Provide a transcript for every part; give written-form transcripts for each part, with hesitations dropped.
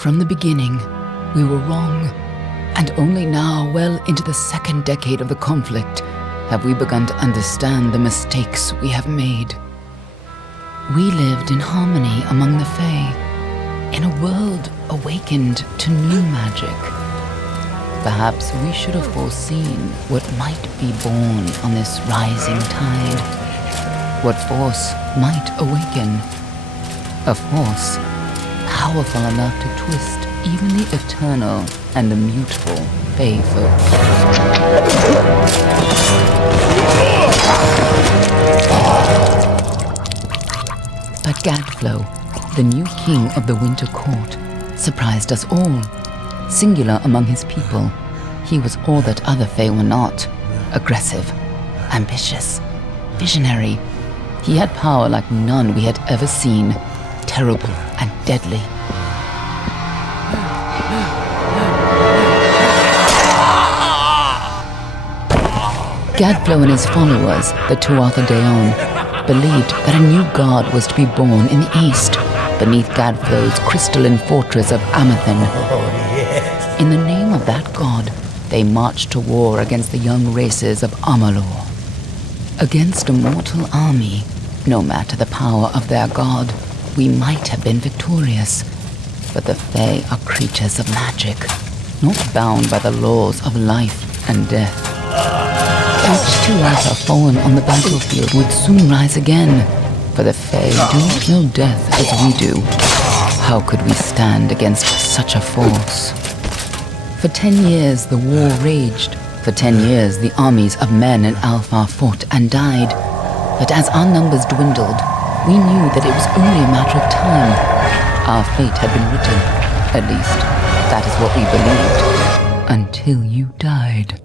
From the beginning, we were wrong, and only now, well into the second decade of the conflict, have we begun to understand the mistakes we have made. We lived in harmony among the Fae, in a world awakened to new magic. Perhaps we should have foreseen what might be born on this rising tide. What force might awaken. A force powerful enough to twist even the eternal and the mutable Fae folk. But Gadflow, the new king of the Winter Court, surprised us all. Singular among his people, he was all that other Fae were not. Aggressive, ambitious, visionary. He had power like none we had ever seen. Terrible and deadly. Gadflow and his followers, the Tuatha Deon, believed that a new god was to be born in the east, beneath Gadflow's crystalline fortress of Amathen. In the name of that god, they marched to war against the young races of Amalur. Against a mortal army, no matter the power of their god, we might have been victorious. But the Fae are creatures of magic, not bound by the laws of life and death. Each Tuatha fallen on the battlefield would soon rise again, for the Fae do not know death as we do. How could we stand against such a force? For 10 years the war raged. For 10 years the armies of Men and Alfar fought and died. But as our numbers dwindled, we knew that it was only a matter of time. Our fate had been written. At least, that is what we believed. Until you died.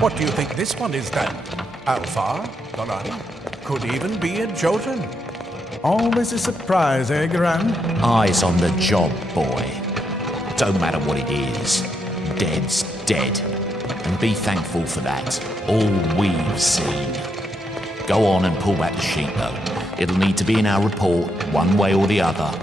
What do you think this one is then? Alpha? Golani? Could even be a Jotun. Always a surprise, eh, Gran? Eyes on the job, boy. Don't matter what it is. Dead's dead. And be thankful for that. All we've seen. Go on and pull back the sheet, though. It'll need to be in our report, one way or the other.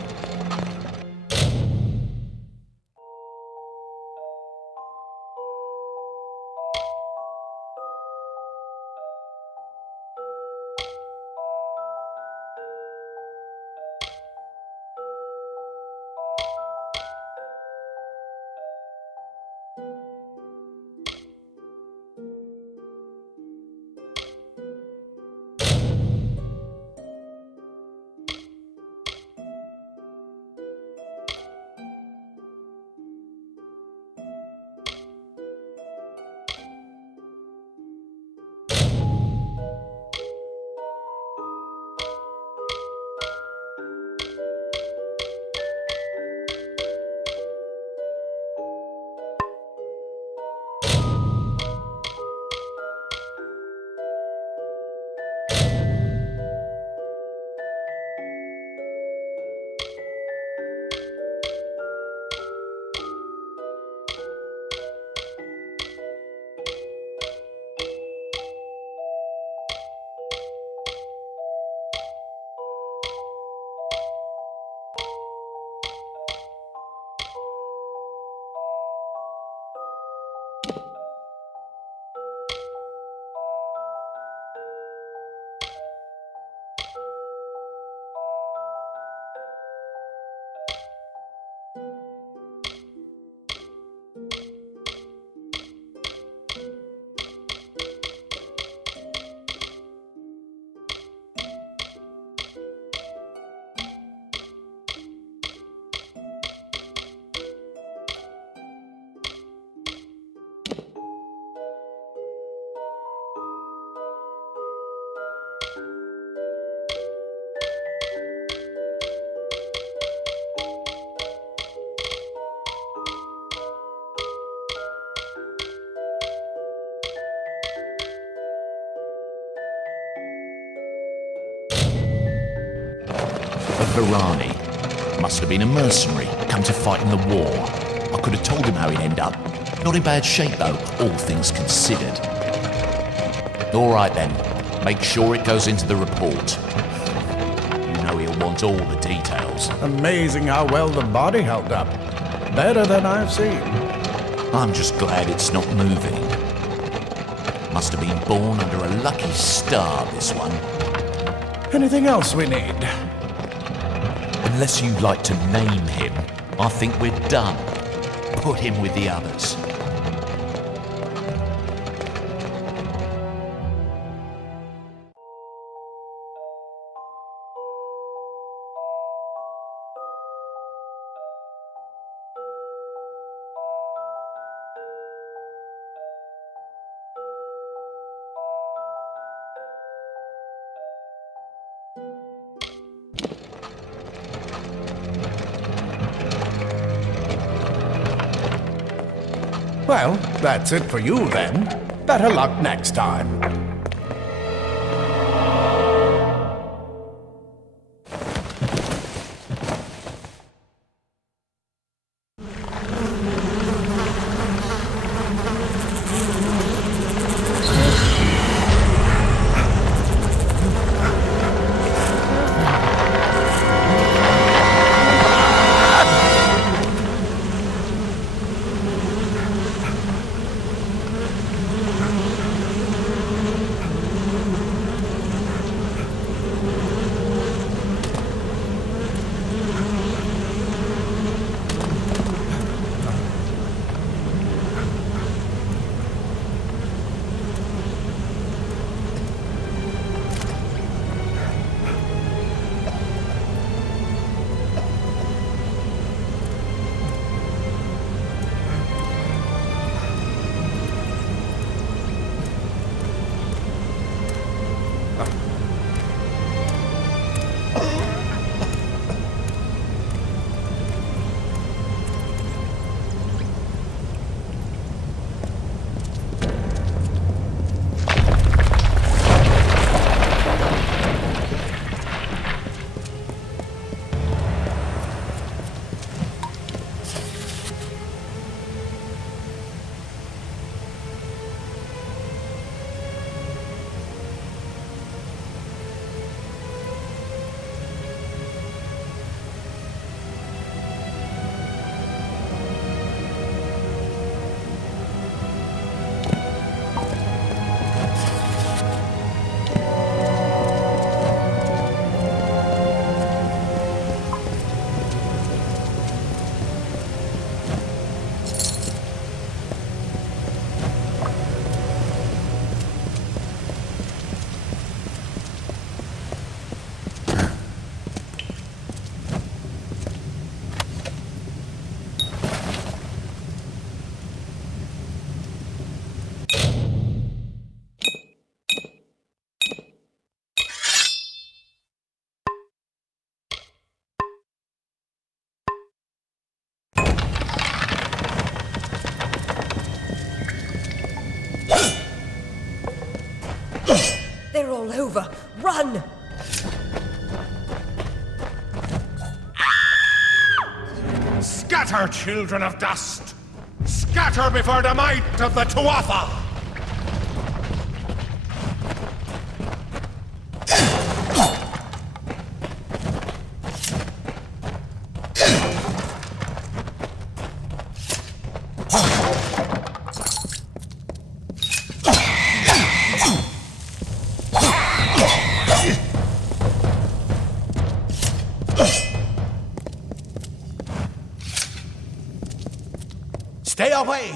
Varani. Must have been a mercenary, come to fight in the war. I could have told him how he'd end up. Not in bad shape though, all things considered. All right then, make sure it goes into the report. You know he'll want all the details. Amazing how well the body held up. Better than I've seen. I'm just glad it's not moving. Must have been born under a lucky star, this one. Anything else we need? Unless you'd like to name him, I think we're done. Put him with the others. Well, that's it for you then. Better luck next time. They're all over. Run! Scatter, children of dust! Scatter before the might of the Tuatha! Stay away!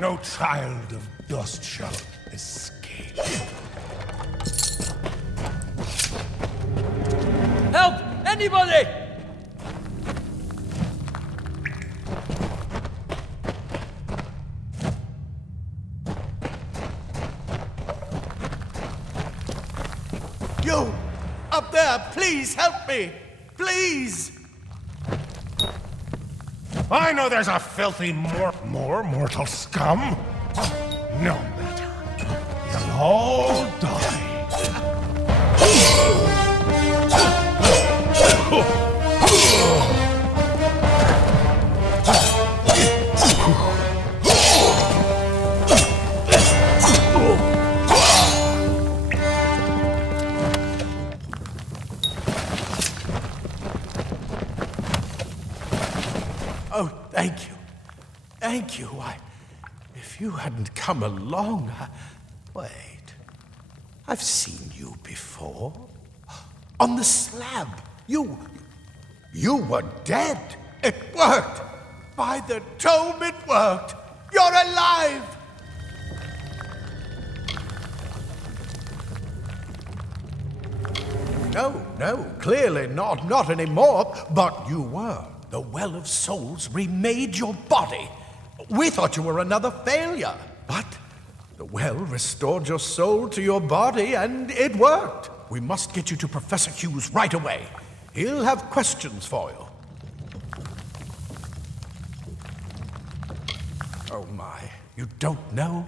No child of dust shall escape. Help! Anybody! You! Up there! Please help me! Please! I know there's a filthy more mortal scum. No matter. You'll all die. Oh, thank you. Thank you. If you hadn't come along, Wait. I've seen you before. On the slab. You were dead. It worked. By the tome, it worked. You're alive. No, clearly not anymore. But you were. The Well of Souls remade your body. We thought you were another failure. But the well restored your soul to your body, and it worked. We must get you to Professor Hughes right away. He'll have questions for you. Oh my, you don't know?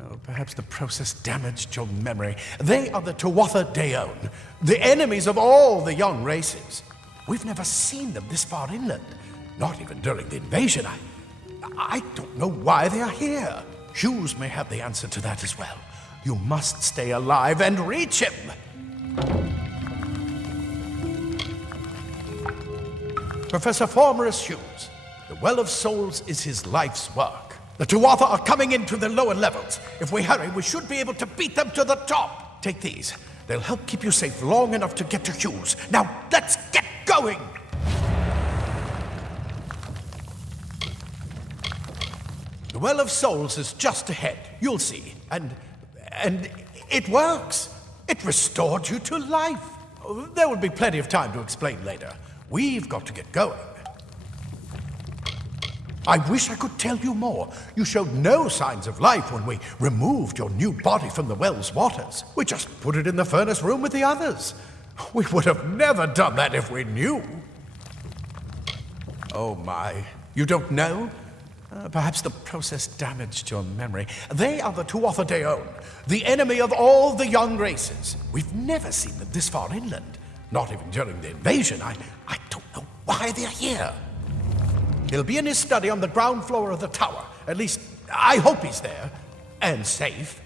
Oh, perhaps the process damaged your memory. They are the Tuatha Deon, the enemies of all the young races. We've never seen them this far inland, not even during the invasion. I don't know why they are here. Hughes may have the answer to that as well. You must stay alive and reach him. Professor Formorus Hughes, the Well of Souls is his life's work. The Tuatha are coming into the lower levels. If we hurry, we should be able to beat them to the top. Take these. They'll help keep you safe long enough to get to Hughes. Now, let's get going! The Well of Souls is just ahead. You'll see. And it works. It restored you to life. There will be plenty of time to explain later. We've got to get going. I wish I could tell you more. You showed no signs of life when we removed your new body from the well's waters. We just put it in the furnace room with the others. We would have never done that if we knew. Oh my, you don't know? Perhaps the process damaged your memory. They are the Tuatha Deon, the enemy of all the young races. We've never seen them this far inland, not even during the invasion. I don't know why they're here. He'll be in his study on the ground floor of the tower. At least, I hope he's there. And safe.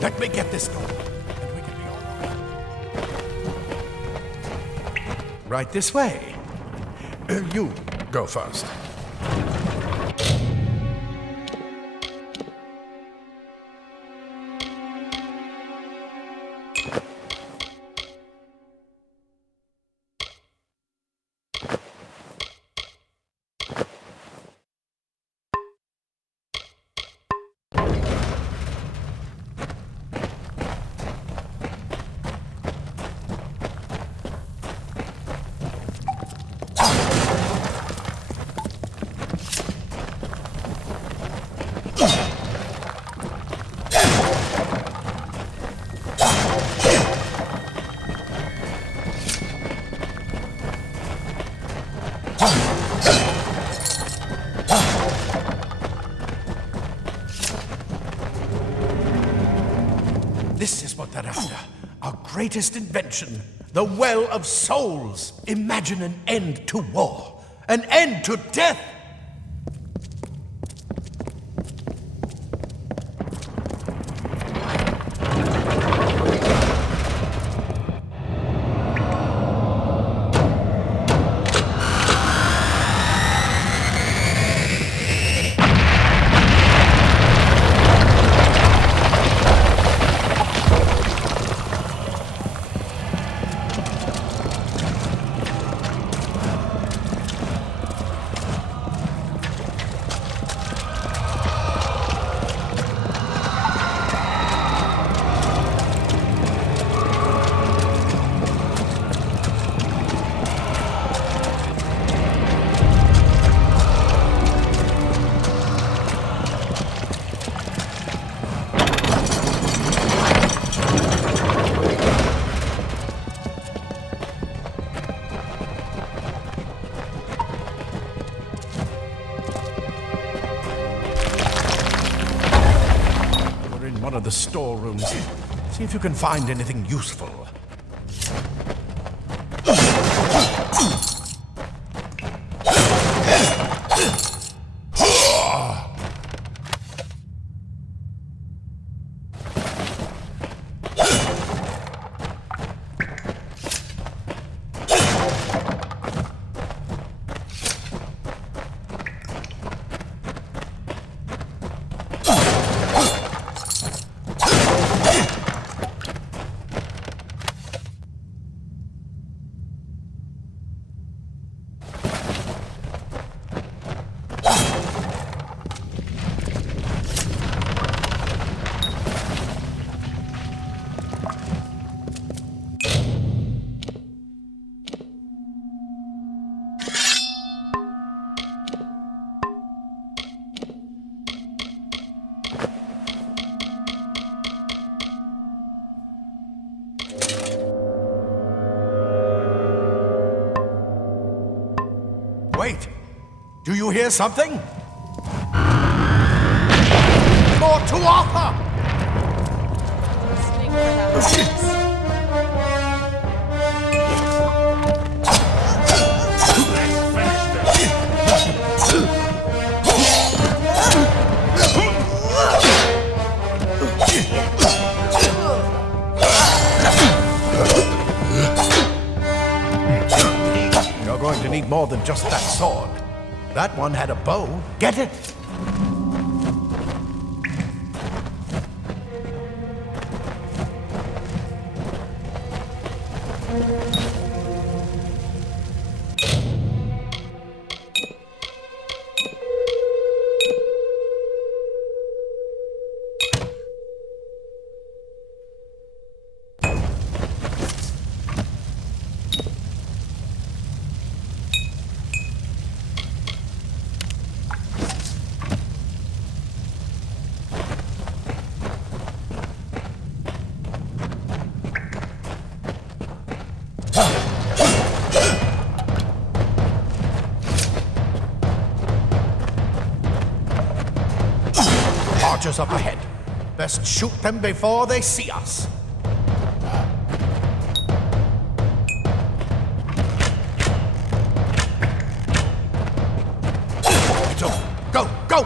Let me get this going. And we can be all right this way. You go first. This is what they're after. Our greatest invention, the Well of Souls. Imagine an end to war, an end to death. of the storerooms. See if you can find anything useful. Wait! Do you hear something? More Tuatha! Listening for that voice. You're going to need more than just that sword. That one had a bow. Get it? Archers up ahead. Best shoot them before they see us. It's over. Go, go!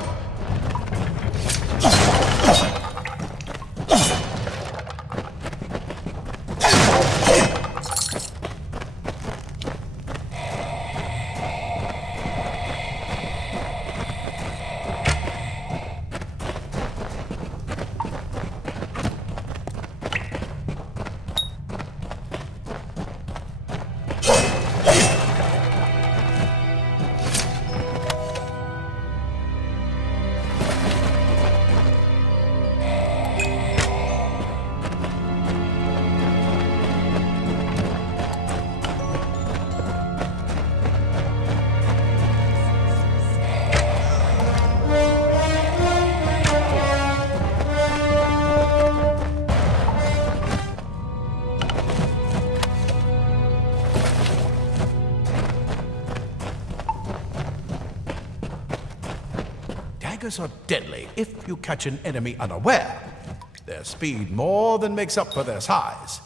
Daggers are deadly if you catch an enemy unaware. Their speed more than makes up for their size.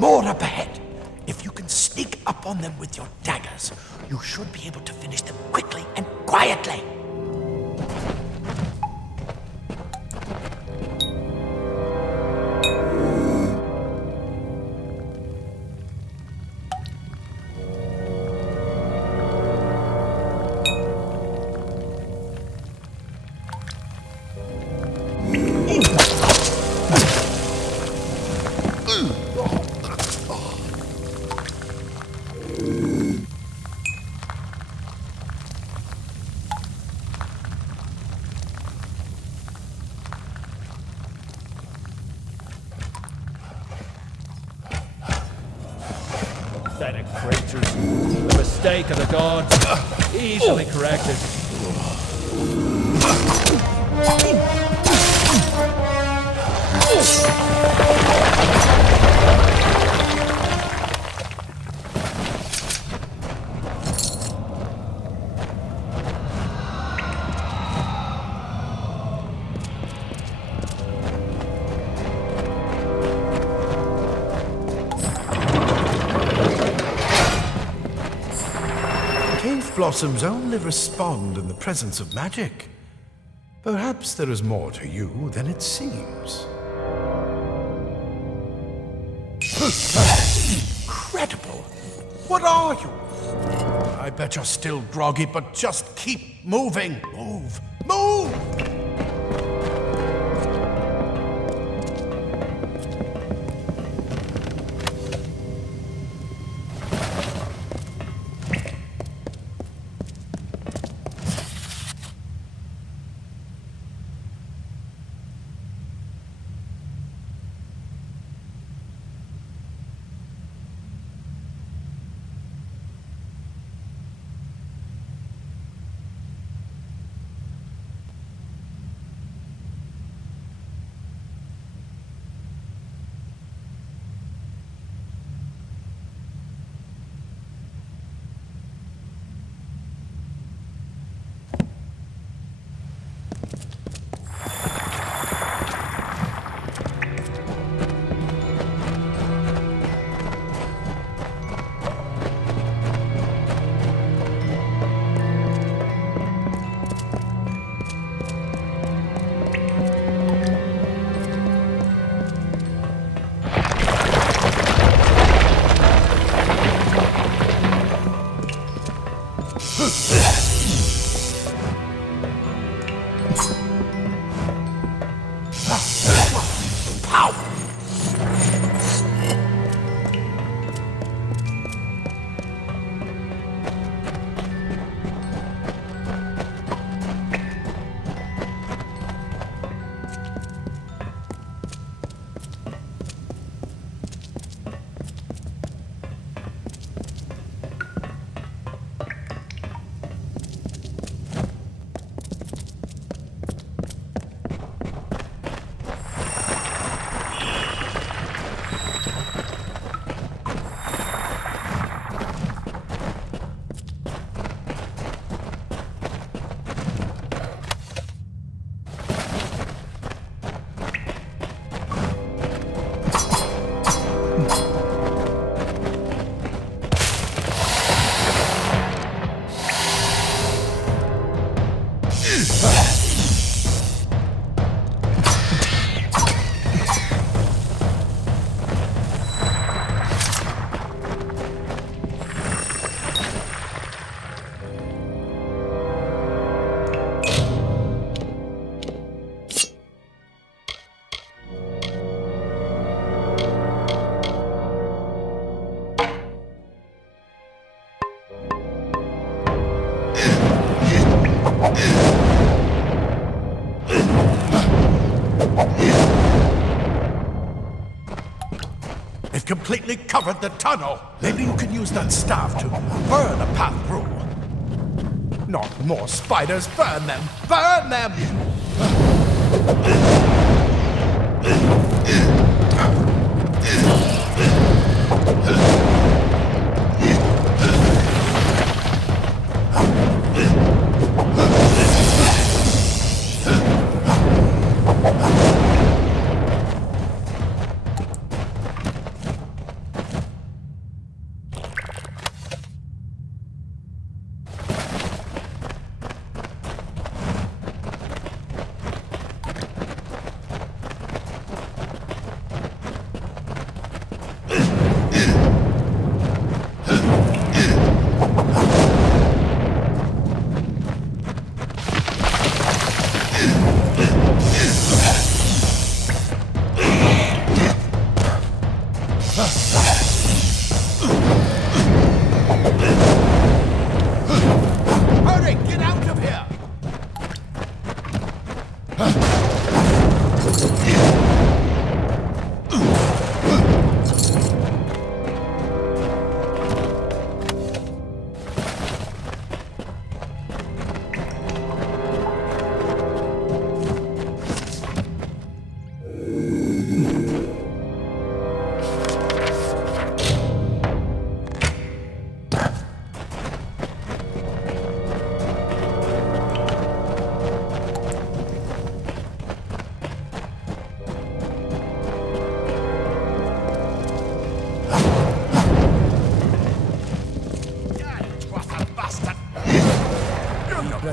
More up ahead. If you can sneak up on them with your daggers, you should be able to finish them quickly and quietly. Pathetic creatures. The mistake of the gods. Easily corrected. Blossoms only respond in the presence of magic. Perhaps there is more to you than it seems. Incredible! What are you? I bet you're still groggy, but just keep moving. Move! Move! It completely covered the tunnel. Maybe you can use that staff to burn a path through. Not more spiders. Burn them. Burn them!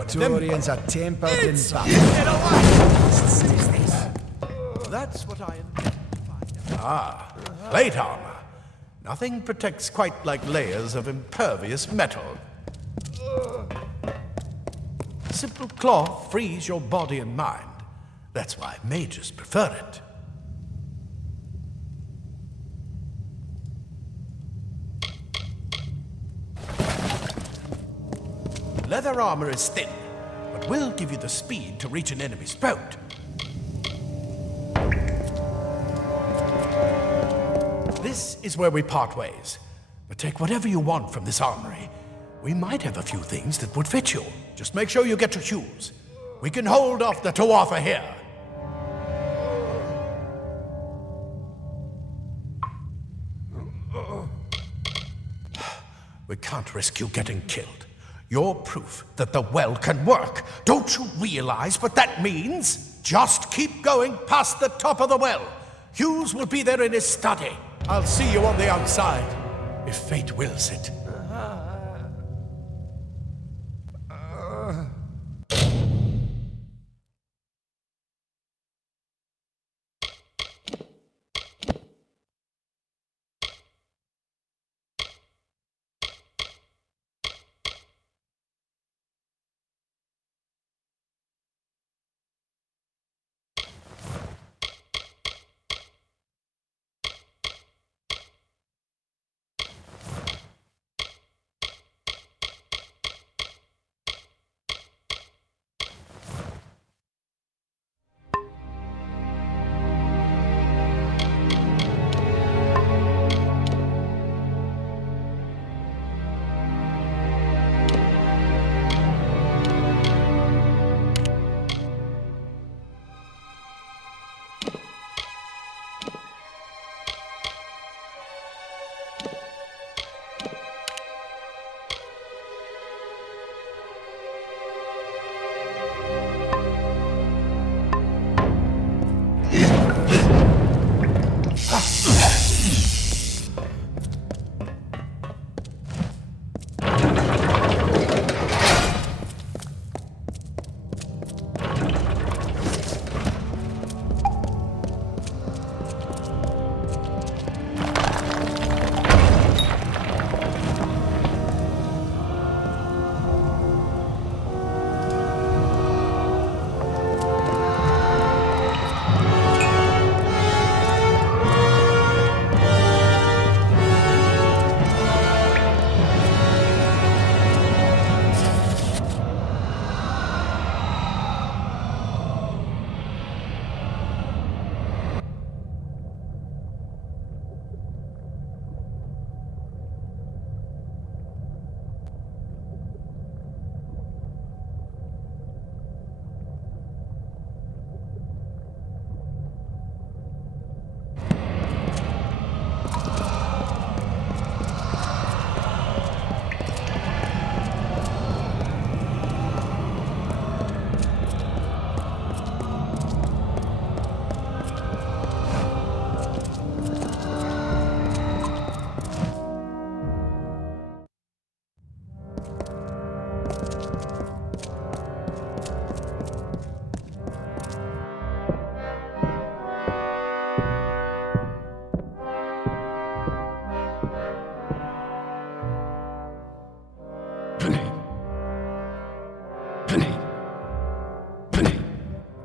Praetorians are tempered in battle. That's what I intend to find out. Plate armor. Nothing protects quite like layers of impervious metal. Simple cloth frees your body and mind. That's why mages prefer it. Leather armor is thin, but will give you the speed to reach an enemy's throat. This is where we part ways. But take whatever you want from this armory. We might have a few things that would fit you. Just make sure you get your shoes. We can hold off the Tuatha here. We can't risk you getting killed. You're proof that the well can work. Don't you realize what that means? Just keep going past the top of the well. Hughes will be there in his study. I'll see you on the outside, if fate wills it.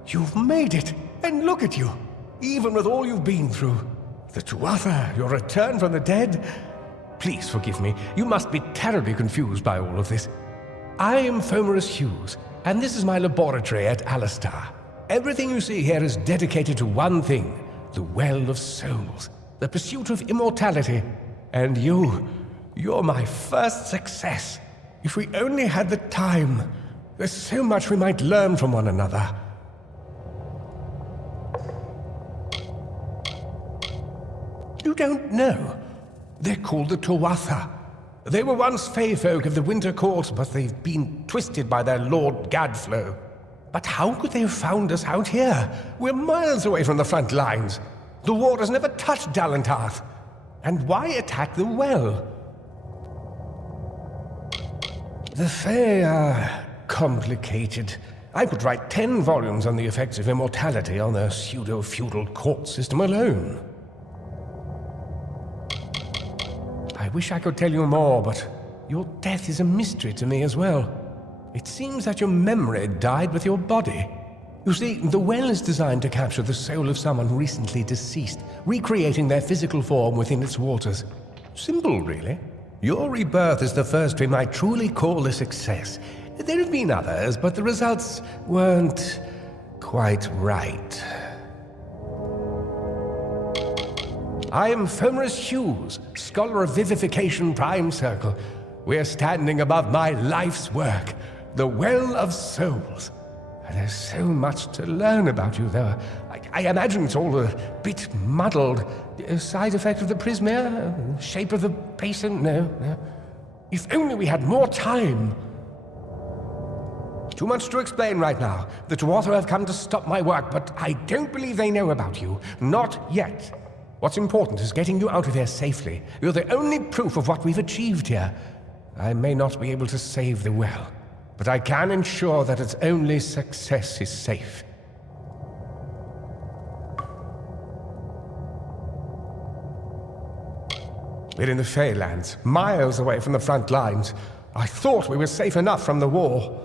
You've made it, and look at you. Even with all you've been through. The Tuatha, your return from the dead. Please forgive me. You must be terribly confused by all of this. I am Fomerus Hughes, and this is my laboratory at Alistar. Everything you see here is dedicated to one thing, the Well of Souls, the pursuit of immortality. And you're my first success. If we only had the time, there's so much we might learn from one another. You don't know. They're called the Tuatha. They were once Fey folk of the Winter Court, but they've been twisted by their Lord Gadflow. But how could they have found us out here? We're miles away from the front lines. The war has never touched Dalentarth. And why attack the well? The Fey are complicated. I could write 10 volumes on the effects of immortality on their pseudo-feudal court system alone. I wish I could tell you more, but your death is a mystery to me as well. It seems that your memory died with your body. You see, the well is designed to capture the soul of someone recently deceased, recreating their physical form within its waters. Simple, really. Your rebirth is the first we might truly call a success. There have been others, but the results weren't quite right. I am Fomorus Hughes, Scholar of Vivification Prime Circle. We're standing above my life's work, the Well of Souls. There's so much to learn about you, though. I imagine it's all a bit muddled. A side effect of the prismere? Shape of the basin? No. If only we had more time. Too much to explain right now. The Tuatha have come to stop my work, but I don't believe they know about you. Not yet. What's important is getting you out of here safely. You're the only proof of what we've achieved here. I may not be able to save the well, but I can ensure that its only success is safe. We're in the Feylands, miles away from the front lines. I thought we were safe enough from the war,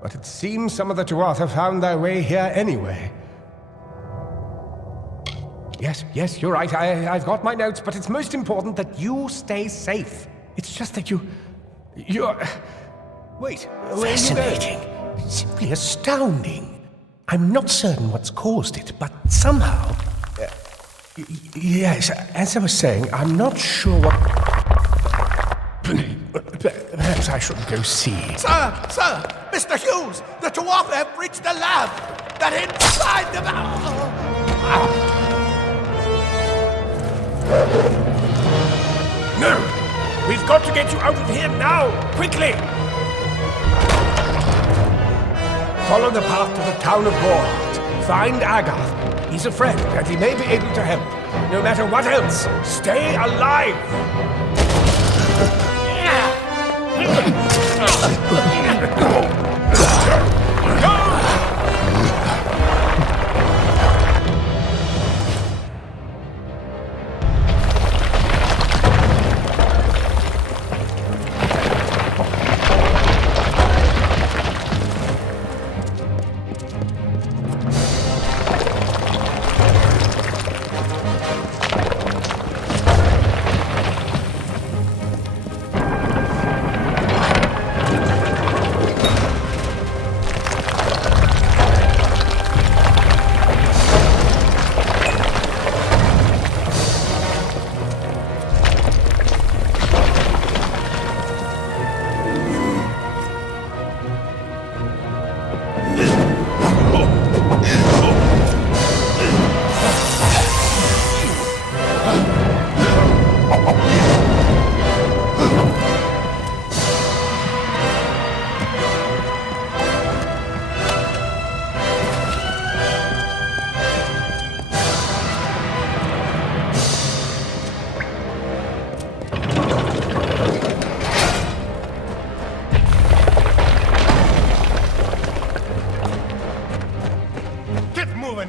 but it seems some of the Tuatha found their way here anyway. Yes, you're right. I've got my notes, but it's most important that you stay safe. It's just that you're... Wait. Fascinating. Simply astounding. I'm not certain what's caused it, but somehow... Yes, as I was saying, I'm not sure what... Perhaps I should go see. Sir! Mr. Hughes! The Tuatha have breached the lab! They're inside the... No! We've got to get you out of here now! Quickly! Follow the path to the town of Gorhart. Find Agath. He's a friend, and he may be able to help. No matter what else, stay alive!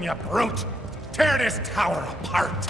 You brute! Tear this tower apart!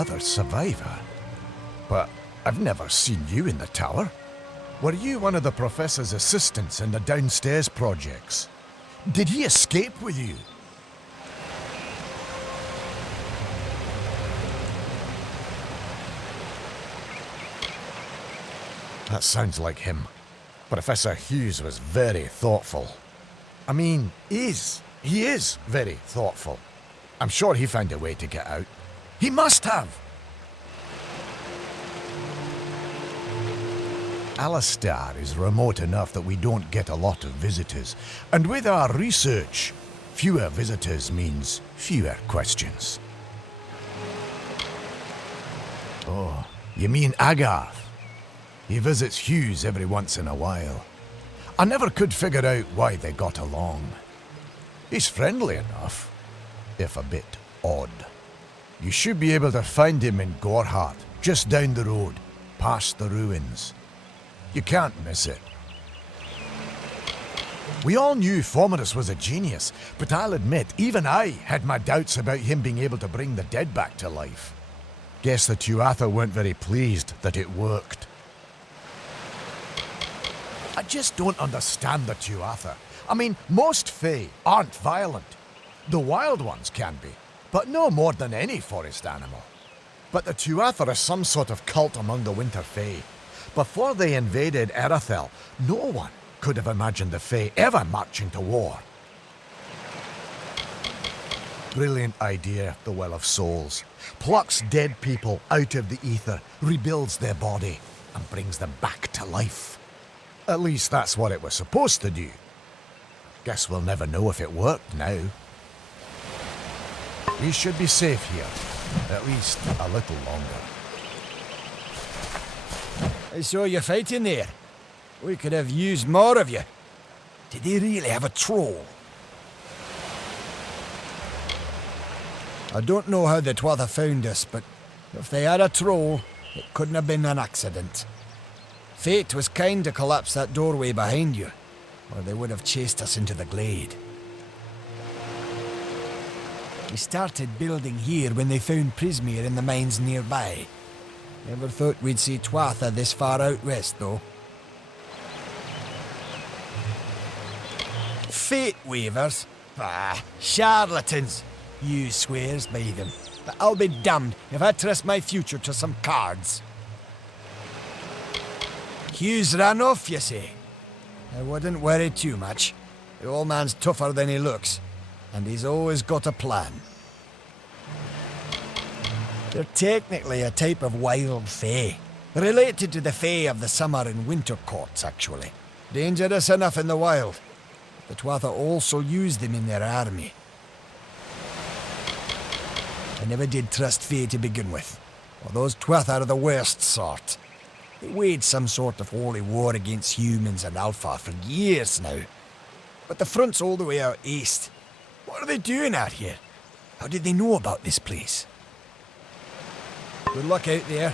another survivor. But I've never seen you in the tower. Were you one of the Professor's assistants in the downstairs projects? Did he escape with you? That sounds like him. Professor Hughes was very thoughtful. I mean, he is very thoughtful. I'm sure he found a way to get out. He must have! Alistair is remote enough that we don't get a lot of visitors. And with our research, fewer visitors means fewer questions. Oh, you mean Agarth? He visits Hughes every once in a while. I never could figure out why they got along. He's friendly enough, if a bit odd. You should be able to find him in Gorhart, just down the road, past the ruins. You can't miss it. We all knew Fomerus was a genius, but I'll admit, even I had my doubts about him being able to bring the dead back to life. Guess the Tuatha weren't very pleased that it worked. I just don't understand the Tuatha. I mean, most Fae aren't violent. The wild ones can be, but no more than any forest animal. But the Tuatha are some sort of cult among the Winter Fae. Before they invaded Erathel, no one could have imagined the Fae ever marching to war. Brilliant idea, the Well of Souls. Plucks dead people out of the ether, rebuilds their body, and brings them back to life. At least that's what it was supposed to do. Guess we'll never know if it worked now. We should be safe here, at least a little longer. I saw you fighting there. We could have used more of you. Did they really have a troll? I don't know how the Tuatha found us, but if they had a troll, it couldn't have been an accident. Fate was kind to collapse that doorway behind you, or they would have chased us into the glade. We started building here when they found Prismeer in the mines nearby. Never thought we'd see Tuatha this far out west, though. Fate weavers? Bah, charlatans! You swears by them. But I'll be damned if I trust my future to some cards. Hughes ran off, you say? I wouldn't worry too much. The old man's tougher than he looks, and he's always got a plan. They're technically a type of wild fae. Related to the fae of the summer and winter courts, actually. Dangerous enough in the wild. The Tuatha also use them in their army. I never did trust fae to begin with. Well, those Tuatha are the worst sort. They waged some sort of holy war against humans and Alpha for years now. But the front's all the way out east. What are they doing out here? How did they know about this place? Good luck out there.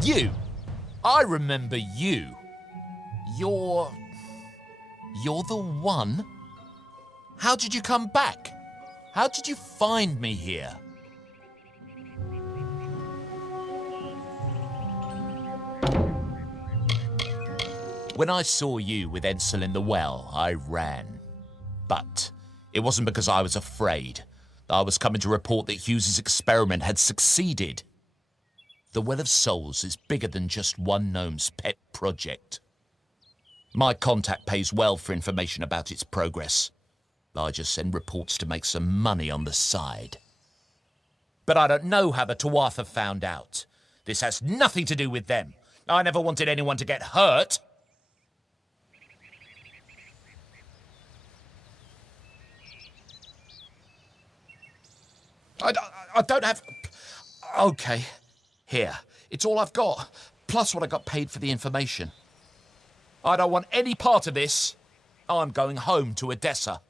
You! I remember you. You're the one? How did you come back? How did you find me here? When I saw you with Ensel in the well, I ran. But it wasn't because I was afraid. I was coming to report that Hughes's experiment had succeeded. The Well of Souls is bigger than just one gnome's pet project. My contact pays well for information about its progress. I just send reports to make some money on the side. But I don't know how the Tuatha found out. This has nothing to do with them. I never wanted anyone to get hurt. I don't have... Okay. Here, it's all I've got, plus what I got paid for the information. I don't want any part of this. I'm going home to Odessa.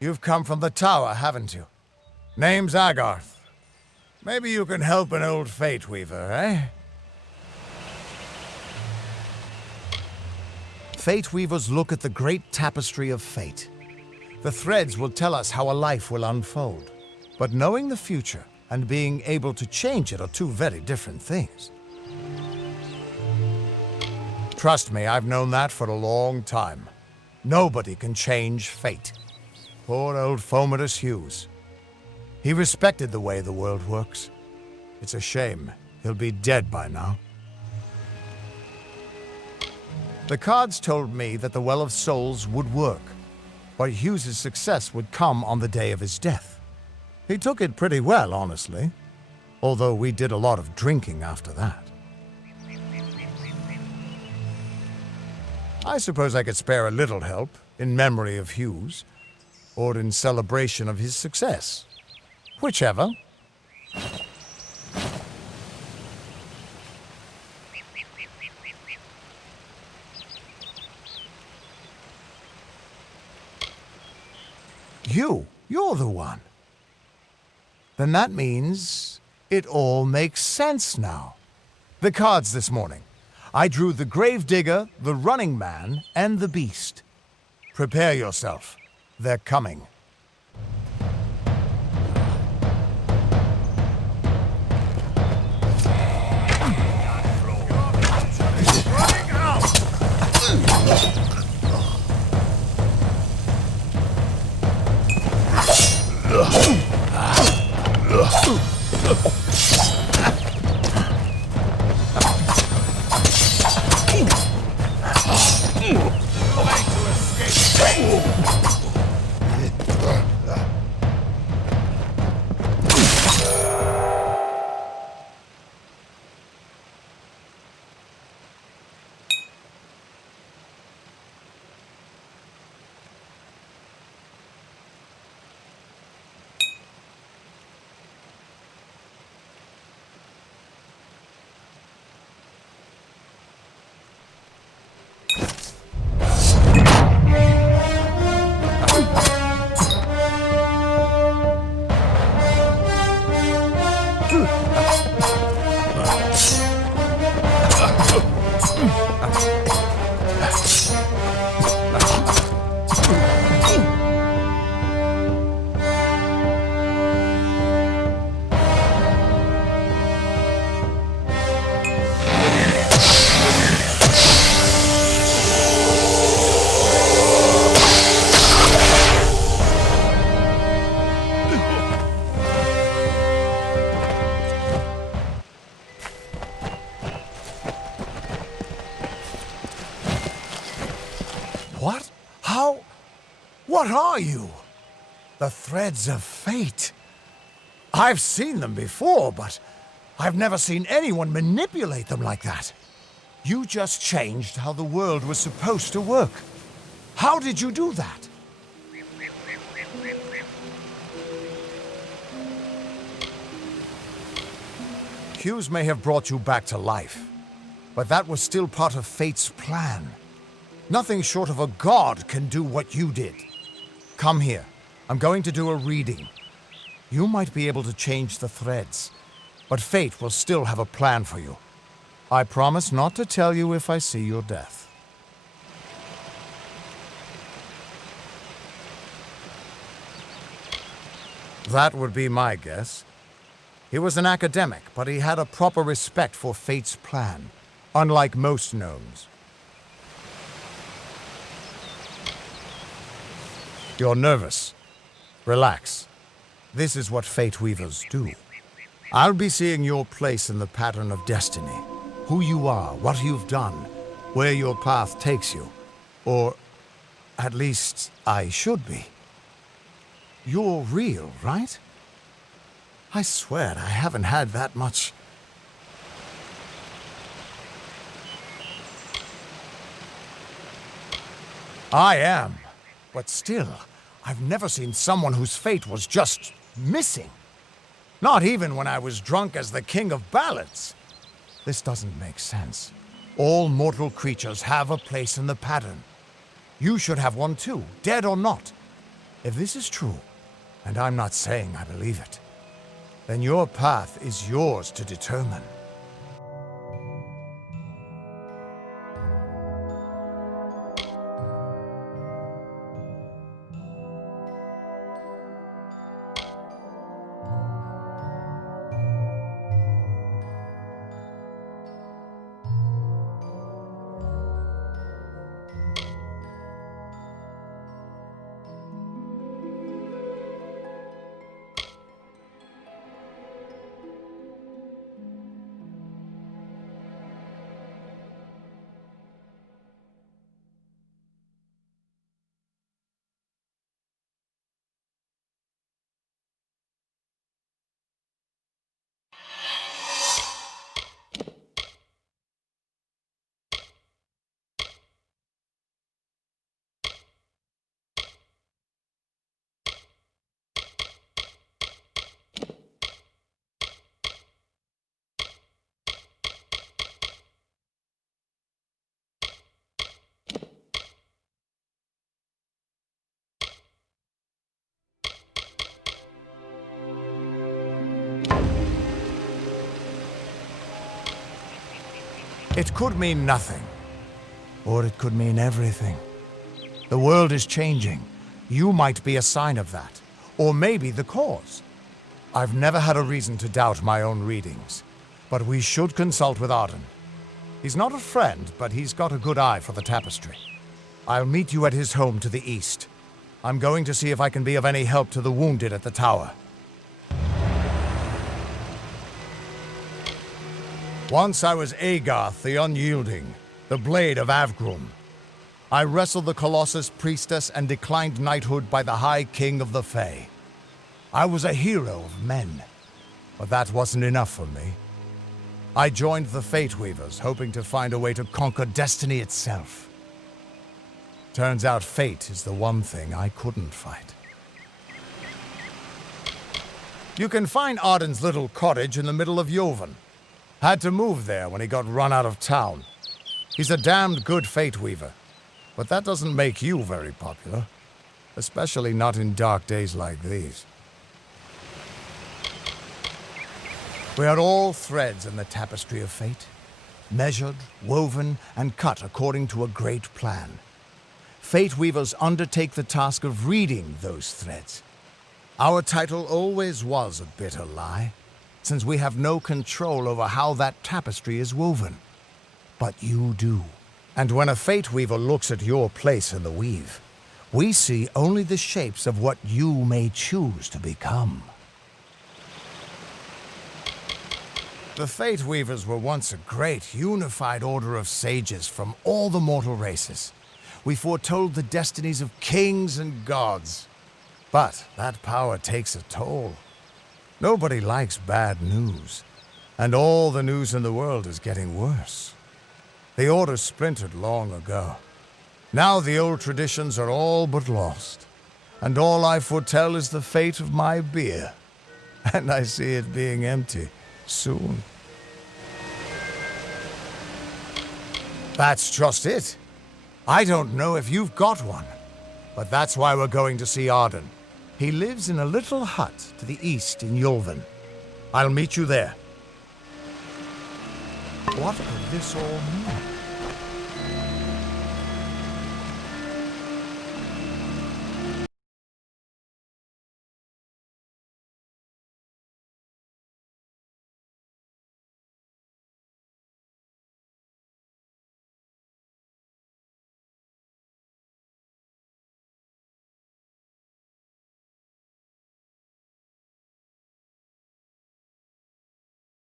You've come from the tower, haven't you? Name's Agarth. Maybe you can help an old Fate Weaver, eh? Fate Weavers look at the great tapestry of fate. The threads will tell us how a life will unfold. But knowing the future and being able to change it are two very different things. Trust me, I've known that for a long time. Nobody can change fate. Poor old Fomerus Hughes. He respected the way the world works. It's a shame. He'll be dead by now. The cards told me that the Well of Souls would work, but Hughes's success would come on the day of his death. He took it pretty well, honestly, although we did a lot of drinking after that. I suppose I could spare a little help in memory of Hughes, or in celebration of his success. Whichever. You're the one. Then that means it all makes sense now. The cards this morning. I drew the Gravedigger, the Running Man, and the Beast. Prepare yourself. They're coming. What? How? What are you? The threads of fate. I've seen them before, but I've never seen anyone manipulate them like that. You just changed how the world was supposed to work. How did you do that? Hughes may have brought you back to life, but that was still part of fate's plan. Nothing short of a god can do what you did. Come here. I'm going to do a reading. You might be able to change the threads, but fate will still have a plan for you. I promise not to tell you if I see your death. That would be my guess. He was an academic, but he had a proper respect for fate's plan, unlike most gnomes. You're nervous. Relax. This is what Fate Weavers do. I'll be seeing your place in the pattern of destiny. Who you are, what you've done, where your path takes you. Or, at least, I should be. You're real, right? I swear I haven't had that much. I am, but still, I've never seen someone whose fate was just missing. Not even when I was drunk as the King of Ballads. This doesn't make sense. All mortal creatures have a place in the pattern. You should have one too, dead or not. If this is true, and I'm not saying I believe it, then your path is yours to determine. It could mean nothing, or it could mean everything. The world is changing. You might be a sign of that, or maybe the cause. I've never had a reason to doubt my own readings, but we should consult with Arden. He's not a friend, but he's got a good eye for the tapestry. I'll meet you at his home to the east. I'm going to see if I can be of any help to the wounded at the tower. Once I was Agarth the Unyielding, the Blade of Avgrum. I wrestled the Colossus priestess and declined knighthood by the High King of the Fae. I was a hero of men, but that wasn't enough for me. I joined the Fate Weavers, hoping to find a way to conquer destiny itself. Turns out fate is the one thing I couldn't fight. You can find Arden's little cottage in the middle of Joven. Had to move there when he got run out of town. He's a damned good Fate Weaver, but that doesn't make you very popular, especially not in dark days like these. We are all threads in the tapestry of fate, measured, woven, and cut according to a great plan. Fate Weavers undertake the task of reading those threads. Our title always was a bitter lie, since we have no control over how that tapestry is woven. But you do. And when a Fate Weaver looks at your place in the weave, we see only the shapes of what you may choose to become. The Fate Weavers were once a great, unified order of sages from all the mortal races. We foretold the destinies of kings and gods. But that power takes a toll. Nobody likes bad news, and all the news in the world is getting worse. The Order splintered long ago. Now the old traditions are all but lost, and all I foretell is the fate of my beer. And I see it being empty soon. That's just it. I don't know if you've got one, but that's why we're going to see Arden. He lives in a little hut to the east in Yulven. I'll meet you there. What could this all mean?